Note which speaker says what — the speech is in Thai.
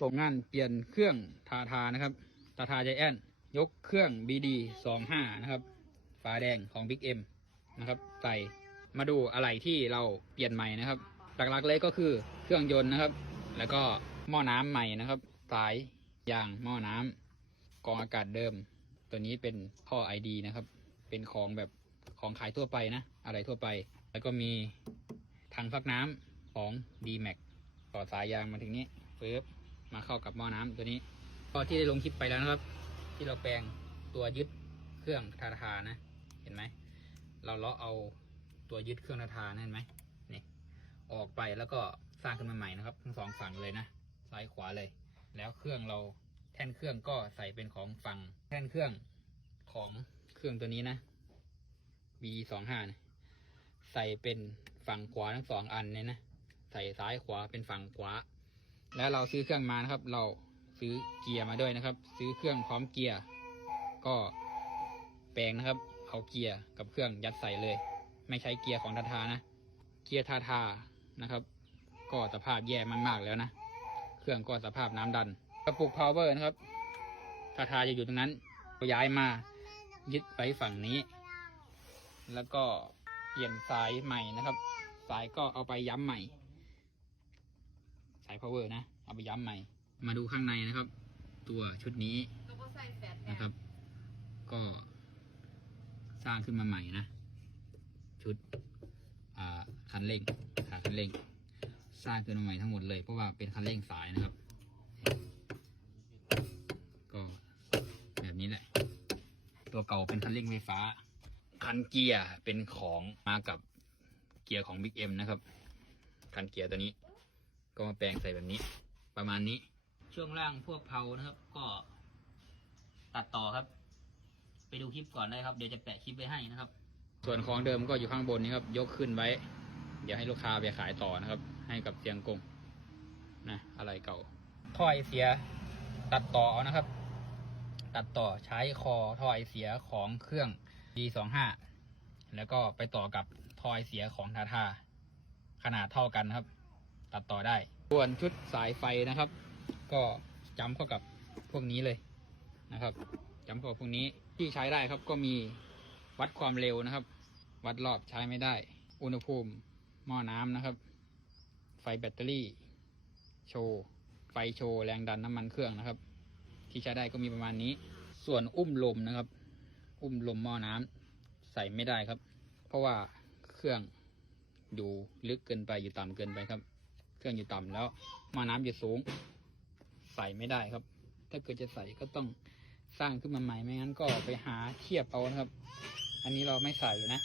Speaker 1: ส่งงานเปลี่ยนเครื่องทาทานะครับทาทาใจแอนยกเครื่อง BD 2 5นะครับฝาแดงของ Big M นะครับใส่มาดูอะไรที่เราเปลี่ยนใหม่นะครับ หลักๆเลยก็คือเครื่องยนต์นะครับ แล้วก็หม้อน้ำใหม่นะครับสายยางหม้อน้ำกองอากาศเดิม ตัวนี้เป็นท่อ ID นะครับ เป็นของแบบของขายทั่วไปนะ อะไรทั่วไป แล้วก็มีถังฟักน้ำของ D-Max ต่อสายยางมาถึงนี้ปึ๊บ มาเข้ากับหม้อน้ำตัวนี้ ก็ที่ได้ลงคลิปไปแล้วนะครับ ที่เราแปลงตัวยึดเครื่องทาทานะ เห็นไหม เราเลาะเอาตัวยึดเครื่องทาทานะเห็นไหมนี่ออกไปแล้วก็สร้างขึ้นมาใหม่นะครับ ทั้งสองฝั่งเลยนะซ้ายขวาเลย แล้วเครื่องเราแท่นเครื่องก็ใส่เป็นของฝั่งแท่นเครื่องของเครื่องตัวนี้นะ B สองห้านะใส่เป็นฝั่งขวาทั้งสองอันเนี่ยนะ ใส่ซ้ายขวาเป็นฝั่งขวา แล้วเราซื้อเครื่องมานะครับ เราซื้อเกียร์มาด้วยนะครับ ซื้อเครื่องพร้อมเกียร์ก็แปลงนะครับ เอาเกียร์กับเครื่องยัดใส่เลย ไม่ใช้เกียร์ของทาทานะ เกียร์ทาทานะครับ ก็สภาพแย่มากๆแล้วนะ เครื่องก็สภาพน้ำดัน กระปุกพาวเวอร์นะครับทาทาจะอยู่ตรงนั้นก็ย้ายมายึดไปฝั่งนี้ แล้วก็เปลี่ยนสายใหม่นะครับ สายก็เอาไปย้ำใหม่ power นะ เอาไปย้ำใหม่ มาดูข้างในนะครับ ตัวชุดนี้
Speaker 2: นะ
Speaker 1: ครับ ก็สร้างขึ้นมาใหม่นะ ชุดคันเร่งขาคันเร่ง สร้างขึ้นมาใหม่ทั้งหมดเลย เพราะว่าเป็นคันเร่งสายนะครับ ก็แบบนี้แหละ ตัวเก่าเป็นคันเร่งไฟฟ้า คันเกียร์เป็นของมากับเกียร์ของ Big M นะครับ คันเกียร์ตัวนี้ ก็มาแปลงใส่แบบนี้ ประมาณนี้ช่วงล่างพวกเพานะครับ ก็ตัดต่อครับ ไปดูคลิปก่อนได้ครับ เดี๋ยวจะแปะคลิปไว้ให้นะครับ ส่วนของเดิมก็อยู่ข้างบนนี้ครับ ยกขึ้นไว้ เดี๋ยวให้ลูกค้าไปขายต่อนะครับ ให้กับเสียงกงนะอะไรเก่าท่อไอเสีย ตัดต่อเอานะครับ ตัดต่อใช้คอท่อไอเสียของเครื่อง D25 แล้วก็ไปต่อกับท่อไอเสียของทาทาขนาดเท่ากันครับ ตัดต่อได้ ส่วนชุดสายไฟนะครับ ก็จำเข้ากับพวกนี้เลยนะครับจำเข้ากับพวกนี้ที่ใช้ได้ครับก็มีวัดความเร็วนะครับ วัดรอบใช้ไม่ได้ อุณหภูมิหม้อน้ำนะครับ ไฟแบตเตอรี่ โชว์ไฟโชว์แรงดันน้ำมันเครื่องนะครับ ที่ใช้ได้ก็มีประมาณนี้ ส่วนอุ้มลมนะครับ อุ้มลมหม้อน้ำใส่ไม่ได้ครับ เพราะว่าเครื่องอยู่ลึกเกินไปอยู่ต่ำเกินไปครับ เครื่องอยู่ต่ำแล้ว มาน้ำอยู่สูง ใส่ไม่ได้ครับ ถ้าเกิดจะใส่ก็ต้องสร้างขึ้นมาใหม่ไม่งั้นก็ไปหาเทียบเอานะครับ อันนี้เราไม่ใส่นะ